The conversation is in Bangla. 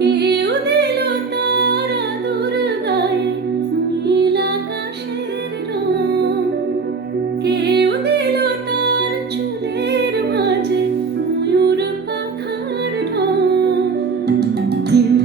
কেউ দিল তার আদর গায়ে নীল আকাশের রং, কেউ দিল তার চুলের মাঝে ময়ূর পাখার ঢং। কেউ